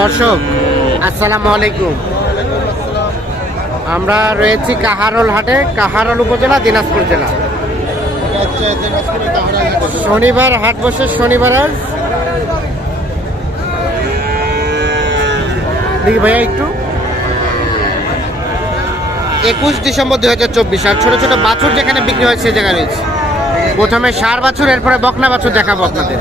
দর্শক, আসসালামু আলাইকুম। আমরা রয়েছি কাহারল হাটে, কাহারল উপজেলা, দিনাজপুর জেলা। শনিবার হাট বসে, শনিবার ভাইয়া একটু। একুশ ডিসেম্বর দুই হাজার চব্বিশ, আর ছোট ছোট বাছুর যেখানে বিক্রি হয়, সে জায়গায় রয়েছে। প্রথমে সার বাছুর, এরপরে বকনা বাছুর দেখাবো আপনাদের।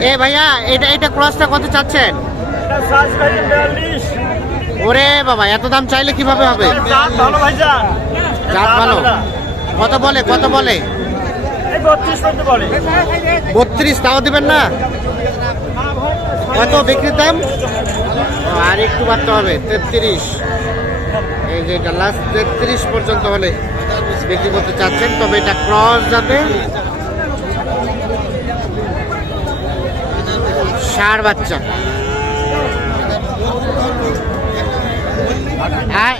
এ ভাইয়া এটা এটা ক্রসটা কত চাচ্ছেন? ওরে বাবা এত দাম চাইলে কীভাবে হবে? ভালো জাত ভালো। কত বলে কত বলে? বত্রিশ তাও দিবেন না? কত বিক্রির দাম? আর একটু বাড়তে হবে তেত্রিশ। এই যে এটা লাস্ট তেত্রিশ পর্যন্ত হলে বিক্রি করতে চাচ্ছেন তবে এটা ক্রস যাতে সার বাচ্চা। আয়।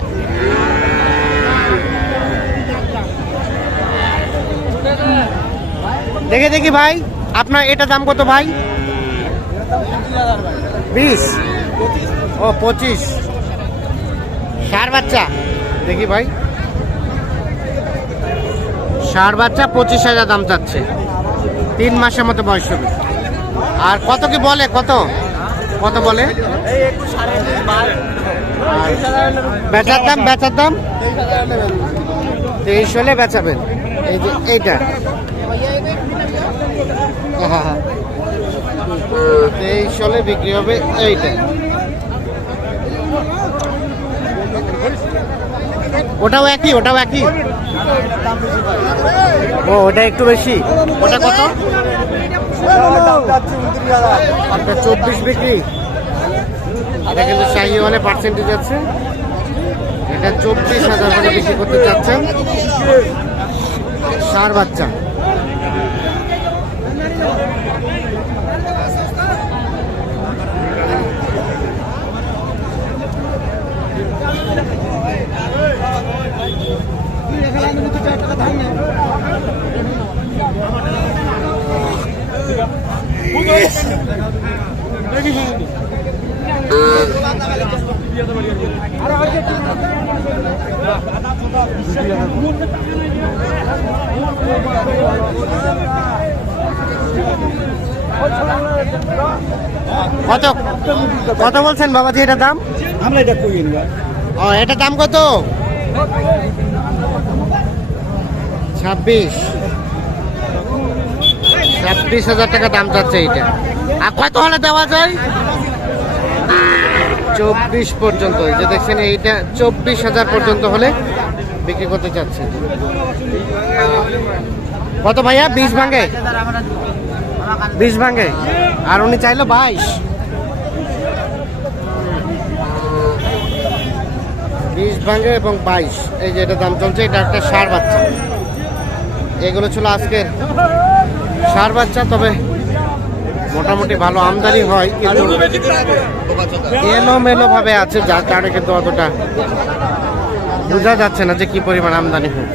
দেখে দেখি ভাই, আপনার এটা দাম কত ভাই? বিশ। ও, পঁচিশ। সার বাচ্চা। দেখি ভাই। সার বাচ্চা পঁচিশ হাজার দাম চাচ্ছে। তিন মাসের মতো বয়স হবে। আর কত কি বলে? কত? কত বলে? বেচার দাম বেচার দাম? তেইশ হলে বেচাবেন। এই যে এইটা। হ্যাঁ, তেইশ হলে বিক্রি হবে এইটা। ওটাও একই ওটাও একই? ও ওটা একটু বেশি? ওটা কত? চব্বিশ বিক্রি। এটা কিন্তু শাহি হলে পার্সেন্টেজ আছে। এটা চব্বিশ হাজার করে বিক্রি করতে চাচ্ছেন। সার বাচ্চা। কত? কত বলছেন বাবাজি এটার দাম? আমরা এটা কই ও এটার দাম কত? ছাব্বিশ। ছাব্বিশ হাজার টাকা দাম চাচ্ছে এইটা। আর কত হলে দেওয়া যায়? চব্বিশ পর্যন্ত। এই যে দেখছেন এইটা চব্বিশ হাজার পর্যন্ত হলে বিক্রি করতে চাচ্ছে। কত ভাইয়া? বিশ ভাঙে? বিশ ভাঙে? আর উনি চাইলো বাইশ। বিশ ভাঙে এবং বাইশ। এই যে এটা দাম চলছে, এটা একটা সার বাচ্চা। এগুলো ছিল আজকের সার বাচ্চা, তবে মোটামুটি ভালো আমদানি হয়, কিন্তু এলোমেলো ভাবে আছে, যার কারণে কিন্তু অতটা বোঝা যাচ্ছে না যে কি পরিমাণ আমদানি হোক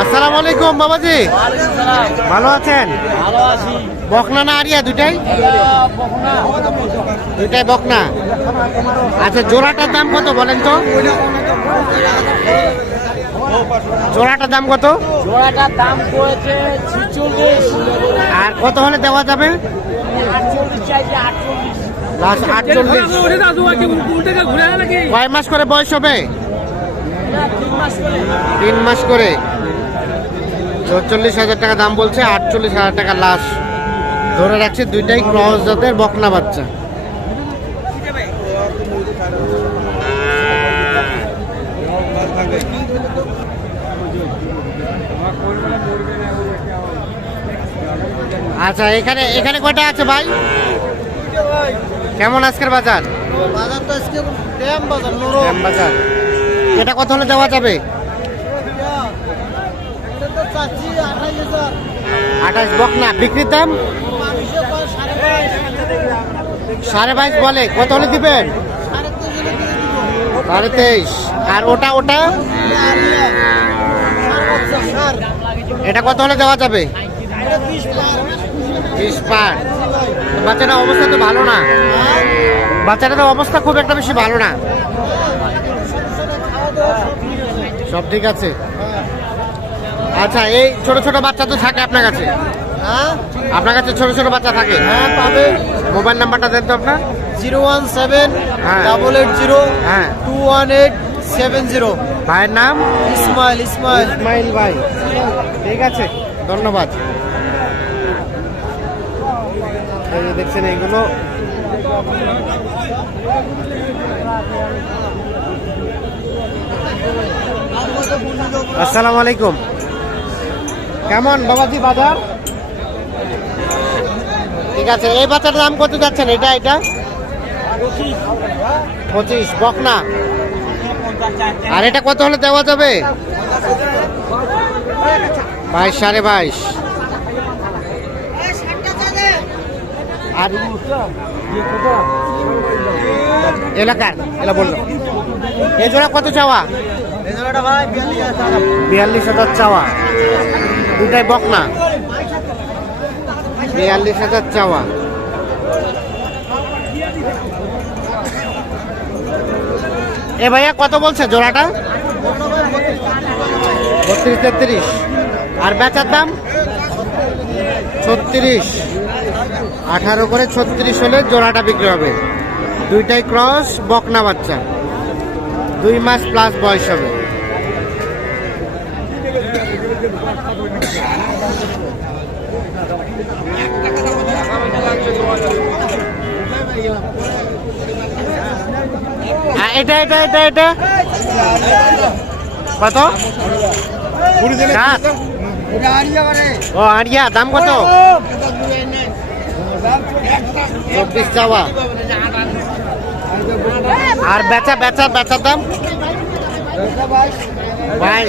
আসসালামু আলাইকুম বাবাজি। ভালো আছেন? বকনা না আরিয়া দুটাই দুটাই বকনা। আচ্ছা জোড়াটার দাম কত বলেন তো? জোড়াটার দাম কত? জোড়াটার দাম পড়েছে আর কত হলে দেওয়া যাবে? কয় মাস করে বয়স হবে? তিন মাস করে। চল্লিশ হাজার টাকা দাম বলছে আটচল্লিশ হাজার টাকা লাশ। ধরে রাখছে দুইটাই ক্রস জাতের বকনা বাচ্চা। আচ্ছা এখানে এখানে কয়টা আছে ভাই? কেমন আজকের বাজার? বাজার তো আজকে বাজার বাজার। এটা কত হলে দেওয়া যাবে? আঠাশ বকনা বিক্রির দাম সাড়ে বাইশ বলে, কত হলে দিবেন সাড়ে তেইশ আর ওটা ওটা। এটা কত হলে দেওয়া যাবে। বাচ্চাটার অবস্থা তো ভালো না বাচ্চাটার অবস্থা খুব একটা বেশি ভালো না সব ঠিক আছে। আচ্ছা এই ছোট ছোট বাচ্চা তো থাকে আপনার কাছে? হ্যাঁ? আপনার কাছে ছোট ছোট বাচ্চা থাকে? হ্যাঁ পাবে। মোবাইল নাম্বারটা দেন তো আপনার। জিরো ওয়ান সেভেন হ্যাঁ। ডাবল এইট জিরো হ্যাঁ। Two one eight seven zero. ভাইয়ের নাম? ইসমাইল ইসমাইল। ইসমাইল ভাই। ঠিক আছে ধন্যবাদ। এই যে দেখছেন এইগুলো। আসসালামু আলাইকুম। কেমন বাবাজি বাজার? ঠিক আছে এই বাচ্চাটার দাম কত যাচ্ছেন? এটা এটা? পঁচিশ। বকনা। আর এটা কত হলে দেওয়া যাবে? বাইশ সাড়ে বাইশ। আর এলাকার এলা বলল। এই জোড়া কত চাওয়া। বিয়াল্লিশ হাজার চাওয়া। দুটাই বকনা বিয়াল্লিশ হাজার চাওয়া। এ ভাইয়া, কত বলছে জোড়াটা? বত্রিশ তেত্রিশ। আর বেচার দাম? ছত্রিশ। আঠারো করে ছত্রিশ হলে জোড়াটা বিক্রি হবে। দুইটাই ক্রস বকনা বাচ্চা। দুই মাস প্লাস বয়স হবে। এটা এটা এটা এটা। কত? সাত। ও আরিয়া দাম কত? চব্বিশ চাওয়া। আর বেচা বেচা, বেচার দাম? বাইশ।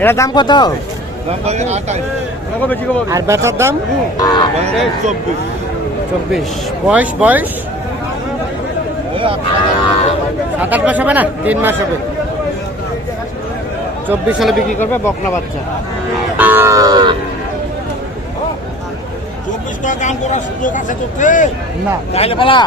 এটার দাম কত? আর বেচার দাম? চব্বিশ। বয়স বয়স? সাত আট মাস হবে না? তিন মাস হবে। চব্বিশ সালে বিক্রি করবে বকনা বাচ্চা। চব্বিশ টাকা গান করার সুযোগ আছে তোর না। তাইলে বলা।